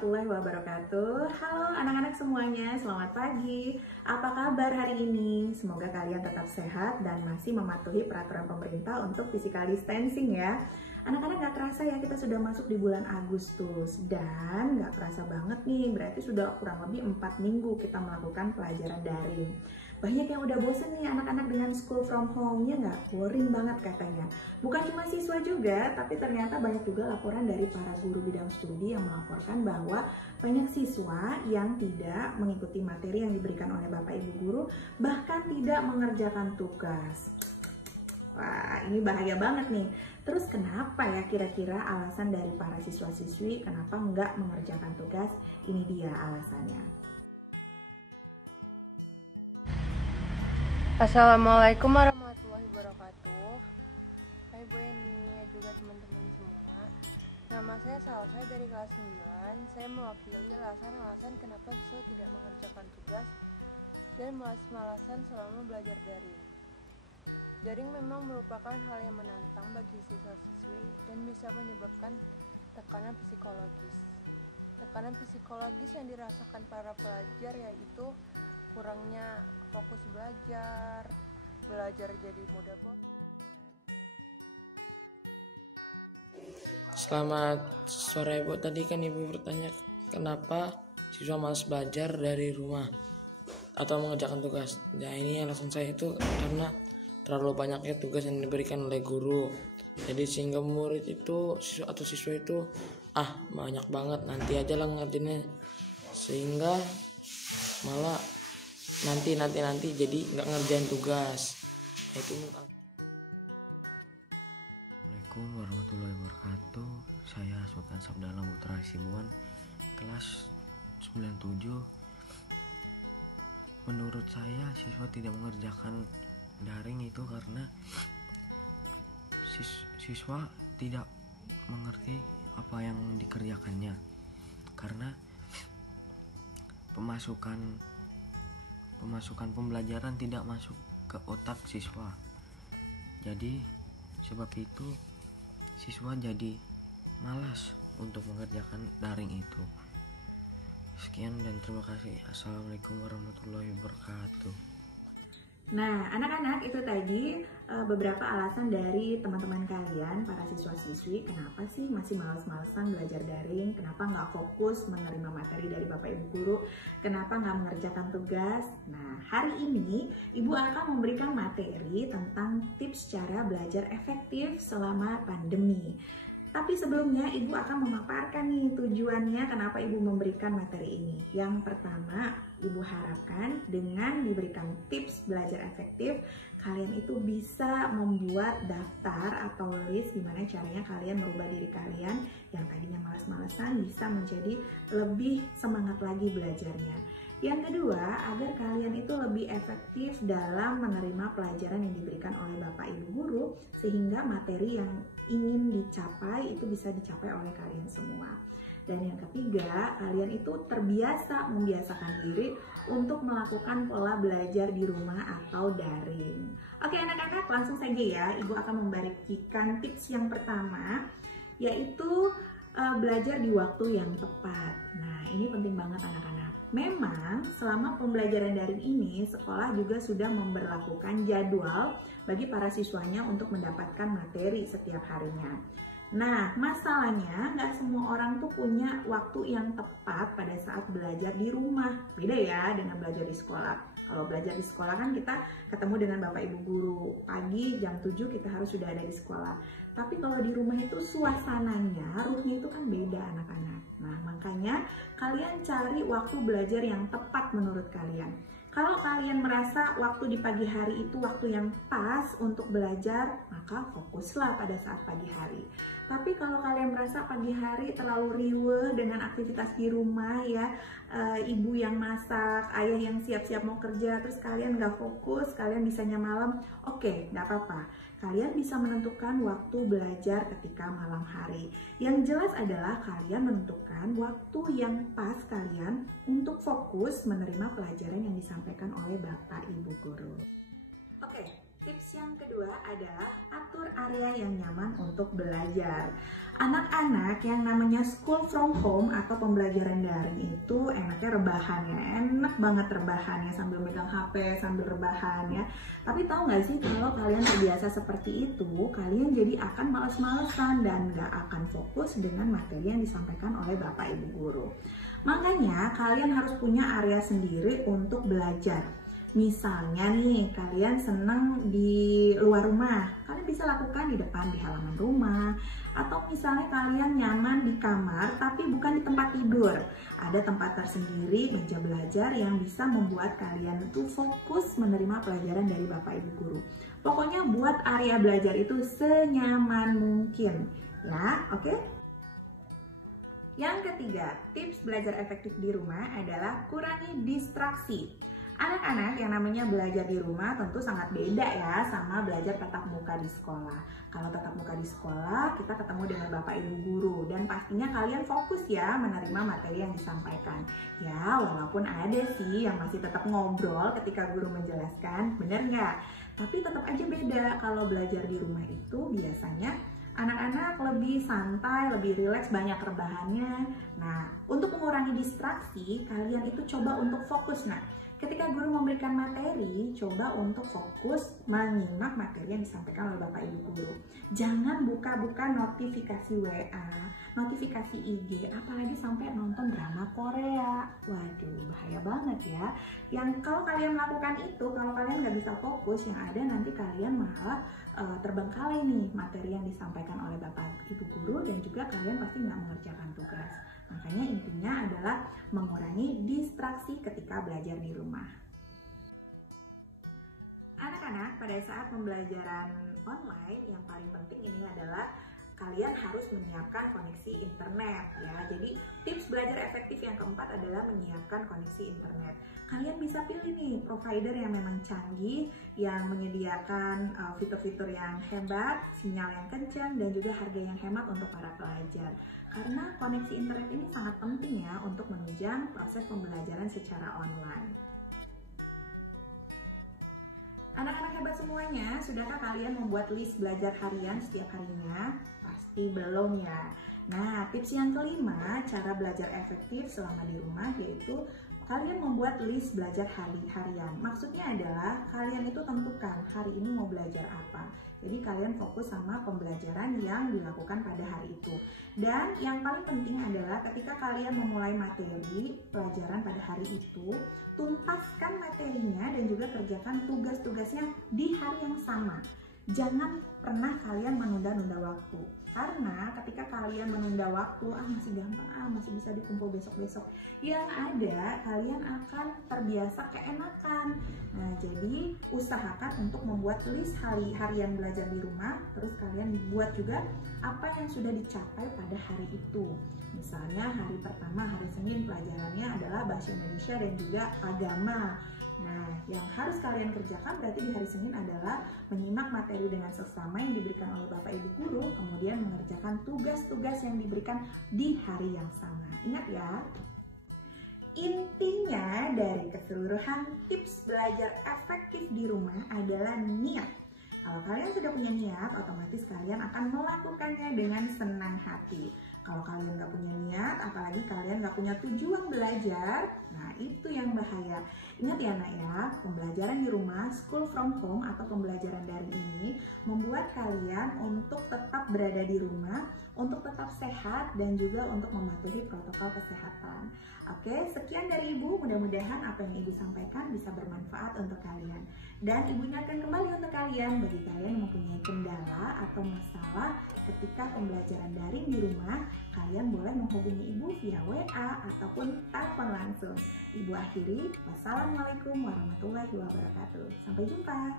warahmatullahi wabarakatuh. Halo anak-anak semuanya, selamat pagi. Apa kabar hari ini? Semoga kalian tetap sehat dan masih mematuhi peraturan pemerintah untuk physical distancing ya. Anak-anak gak kerasa ya kita sudah masuk di bulan Agustus. Dan gak kerasa banget nih, berarti sudah kurang lebih 4 minggu kita melakukan pelajaran daring. Banyak yang udah bosen nih anak-anak dengan school from home, ya nggak? Boring banget katanya. Bukan cuma siswa juga, tapi ternyata banyak juga laporan dari para guru bidang studi yang melaporkan bahwa banyak siswa yang tidak mengikuti materi yang diberikan oleh Bapak Ibu Guru, bahkan tidak mengerjakan tugas. Wah, ini bahaya banget nih. Terus kenapa ya kira-kira alasan dari para siswa-siswi kenapa nggak mengerjakan tugas? Ini dia alasannya. Assalamualaikum warahmatullahi wabarakatuh. Hai Bu Eni, juga teman-teman semua. Nama saya Salsa dari kelas 9. Saya mewakili alasan-alasan kenapa siswa tidak mengerjakan tugas dan malas-malasan selama belajar daring. Daring memang merupakan hal yang menantang bagi siswa-siswi dan bisa menyebabkan tekanan psikologis. Tekanan psikologis yang dirasakan para pelajar yaitu kurangnya fokus belajar jadi mudah bosan. Selamat sore Bu, tadi kan Ibu bertanya kenapa siswa malas belajar dari rumah atau mengerjakan tugas. Nah, ini alasan saya itu karena terlalu banyaknya tugas yang diberikan oleh guru. Jadi sehingga murid itu atau siswa itu banyak banget, nanti aja lah ngerjainnya, sehingga malah nanti jadi nggak ngerjain tugas. Itu Assalamualaikum warahmatullahi wabarakatuh. Saya Sultan Sabdalam Putra Hasibuan, kelas 97. Menurut saya siswa tidak mengerjakan daring itu karena siswa tidak mengerti apa yang dikerjakannya, karena pemasukan pembelajaran tidak masuk ke otak siswa. Jadi sebab itu siswa jadi malas untuk mengerjakan daring itu. Sekian dan terima kasih. Assalamualaikum warahmatullahi wabarakatuh. Nah, anak-anak, itu tadi beberapa alasan dari teman-teman kalian, para siswa-siswi, kenapa sih masih males-malesan belajar daring, kenapa nggak fokus menerima materi dari Bapak Ibu Guru, kenapa nggak mengerjakan tugas. Nah, hari ini Ibu akan memberikan materi tentang tips cara belajar efektif selama pandemi. Tapi sebelumnya Ibu akan memaparkan nih tujuannya kenapa Ibu memberikan materi ini. Yang pertama, Ibu harapkan dengan diberikan tips belajar efektif, kalian itu bisa membuat daftar atau list gimana caranya kalian merubah diri kalian yang tadinya malas-malasan bisa menjadi lebih semangat lagi belajarnya. Yang kedua, agar kalian itu lebih efektif dalam menerima pelajaran yang diberikan oleh Bapak Ibu Guru, sehingga materi yang ingin dicapai itu bisa dicapai oleh kalian semua. Dan yang ketiga, kalian itu terbiasa membiasakan diri untuk melakukan pola belajar di rumah atau daring. Oke anak-anak, langsung saja ya, Ibu akan membagikan tips yang pertama, yaitu belajar di waktu yang tepat. Nah, ini penting banget anak-anak. Memang selama pembelajaran daring ini, sekolah juga sudah memberlakukan jadwal bagi para siswanya untuk mendapatkan materi setiap harinya. Nah, masalahnya nggak semua orang tuh punya waktu yang tepat pada saat belajar di rumah. Beda ya dengan belajar di sekolah. Kalau belajar di sekolah kan kita ketemu dengan Bapak Ibu Guru. Pagi jam 7 kita harus sudah ada di sekolah. Tapi kalau di rumah itu suasananya, ruhnya itu kan beda anak-anak. Nah, makanya kalian cari waktu belajar yang tepat menurut kalian. Kalau kalian merasa waktu di pagi hari itu waktu yang pas untuk belajar, maka fokuslah pada saat pagi hari. Tapi kalau kalian merasa pagi hari terlalu riweuh dengan aktivitas di rumah ya, ibu yang masak, ayah yang siap-siap mau kerja, terus kalian nggak fokus, kalian bisanya malam, oke, nggak apa-apa. Kalian bisa menentukan waktu belajar ketika malam hari. Yang jelas adalah kalian menentukan waktu yang pas kalian untuk fokus menerima pelajaran yang disampaikan oleh Bapak Ibu Guru. Oke, Tips yang kedua adalah atur area yang nyaman untuk belajar. Anak-anak yang namanya school from home atau pembelajaran daring itu enaknya rebahan ya, enak banget rebahan ya, sambil megang HP, sambil rebahan ya. Tapi tahu nggak sih kalau kalian terbiasa seperti itu, kalian jadi akan males-malesan dan nggak akan fokus dengan materi yang disampaikan oleh Bapak Ibu Guru. Makanya kalian harus punya area sendiri untuk belajar. Misalnya nih, kalian senang di luar rumah, kalian bisa lakukan di depan, di halaman rumah. Atau misalnya kalian nyaman di kamar, tapi bukan di tempat tidur. Ada tempat tersendiri, meja belajar yang bisa membuat kalian itu fokus menerima pelajaran dari Bapak Ibu Guru. Pokoknya buat area belajar itu senyaman mungkin. Ya, oke? Yang ketiga, tips belajar efektif di rumah adalah kurangi distraksi. Anak-anak yang namanya belajar di rumah tentu sangat beda ya sama belajar tatap muka di sekolah. Kalau tatap muka di sekolah, kita ketemu dengan Bapak Ibu Guru dan pastinya kalian fokus ya menerima materi yang disampaikan. Ya, walaupun ada sih yang masih tetap ngobrol ketika guru menjelaskan, bener nggak? Tapi tetap aja beda kalau belajar di rumah itu biasanya anak-anak lebih santai, lebih rileks, banyak rebahannya. Nah, untuk mengurangi distraksi, kalian itu coba untuk fokus. Nah, ketika guru memberikan materi, coba untuk fokus menyimak materi yang disampaikan oleh Bapak Ibu Guru. Jangan buka-buka notifikasi WA, notifikasi IG, apalagi sampai nonton drama Korea. Waduh, bahaya banget ya. Yang kalau kalian melakukan itu, kalau kalian nggak bisa fokus, yang ada nanti kalian malah terbengkalai nih materi yang disampaikan oleh Bapak Ibu Guru dan juga kalian pasti nggak mengerjakan tugas. Makanya intinya adalah mengurangi distraksi ketika belajar di rumah. Anak-anak, pada saat pembelajaran online yang paling penting ini adalah kalian harus menyiapkan koneksi internet ya. Jadi tips belajar efektif yang keempat adalah menyiapkan koneksi internet. Kalian bisa pilih nih provider yang memang canggih, yang menyediakan fitur-fitur yang hebat, sinyal yang kencang, dan juga harga yang hemat untuk para pelajar. Karena koneksi internet ini sangat penting ya untuk menunjang proses pembelajaran secara online. Anak-anak hebat semuanya, sudahkah kalian membuat list belajar harian setiap harinya? Pasti belum ya. Nah, tips yang kelima, cara belajar efektif selama di rumah yaitu kalian membuat list belajar harian. Maksudnya adalah kalian itu tentukan hari ini mau belajar apa. Jadi kalian fokus sama pembelajaran yang dilakukan pada hari itu. Dan yang paling penting adalah ketika kalian memulai materi pelajaran pada hari itu, tuntaskan materinya dan juga kerjakan tugas-tugasnya di hari yang sama. Jangan pernah kalian menunda-nunda waktu. Karena ketika kalian menunda waktu, masih gampang, masih bisa dikumpul besok-besok. Yang ada, kalian akan terbiasa keenakan. Nah, jadi usahakan untuk membuat list harian belajar di rumah. Terus kalian buat juga apa yang sudah dicapai pada hari itu. Misalnya hari pertama, hari Senin, pelajarannya adalah Bahasa Indonesia dan juga Agama. Nah, yang harus kalian kerjakan berarti di hari Senin adalah menyimak materi dengan seksama yang diberikan oleh Bapak Ibu Guru, kemudian mengerjakan tugas-tugas yang diberikan di hari yang sama. Ingat ya, intinya dari keseluruhan tips belajar efektif di rumah adalah niat. Kalau kalian sudah punya niat, otomatis kalian akan melakukannya dengan senang hati. Kalau kalian nggak punya niat, apalagi kalian nggak punya tujuan belajar, nah itu yang bahaya. Ingat ya nak ya, pembelajaran di rumah, school from home atau pembelajaran daring ini membuat kalian untuk tetap berada di rumah, untuk tetap sehat dan juga untuk mematuhi protokol kesehatan. Oke, sekian dari Ibu, mudah-mudahan apa yang Ibu sampaikan bisa bermanfaat untuk kalian. Dan Ibu ingatkan kembali untuk kalian, bagi kalian yang mempunyai kendala atau masalah ketika pembelajaran daring di rumah, kalian boleh menghubungi Ibu via WA ataupun telepon langsung. Ibu akhiri, wassalamualaikum warahmatullahi wabarakatuh. Sampai jumpa.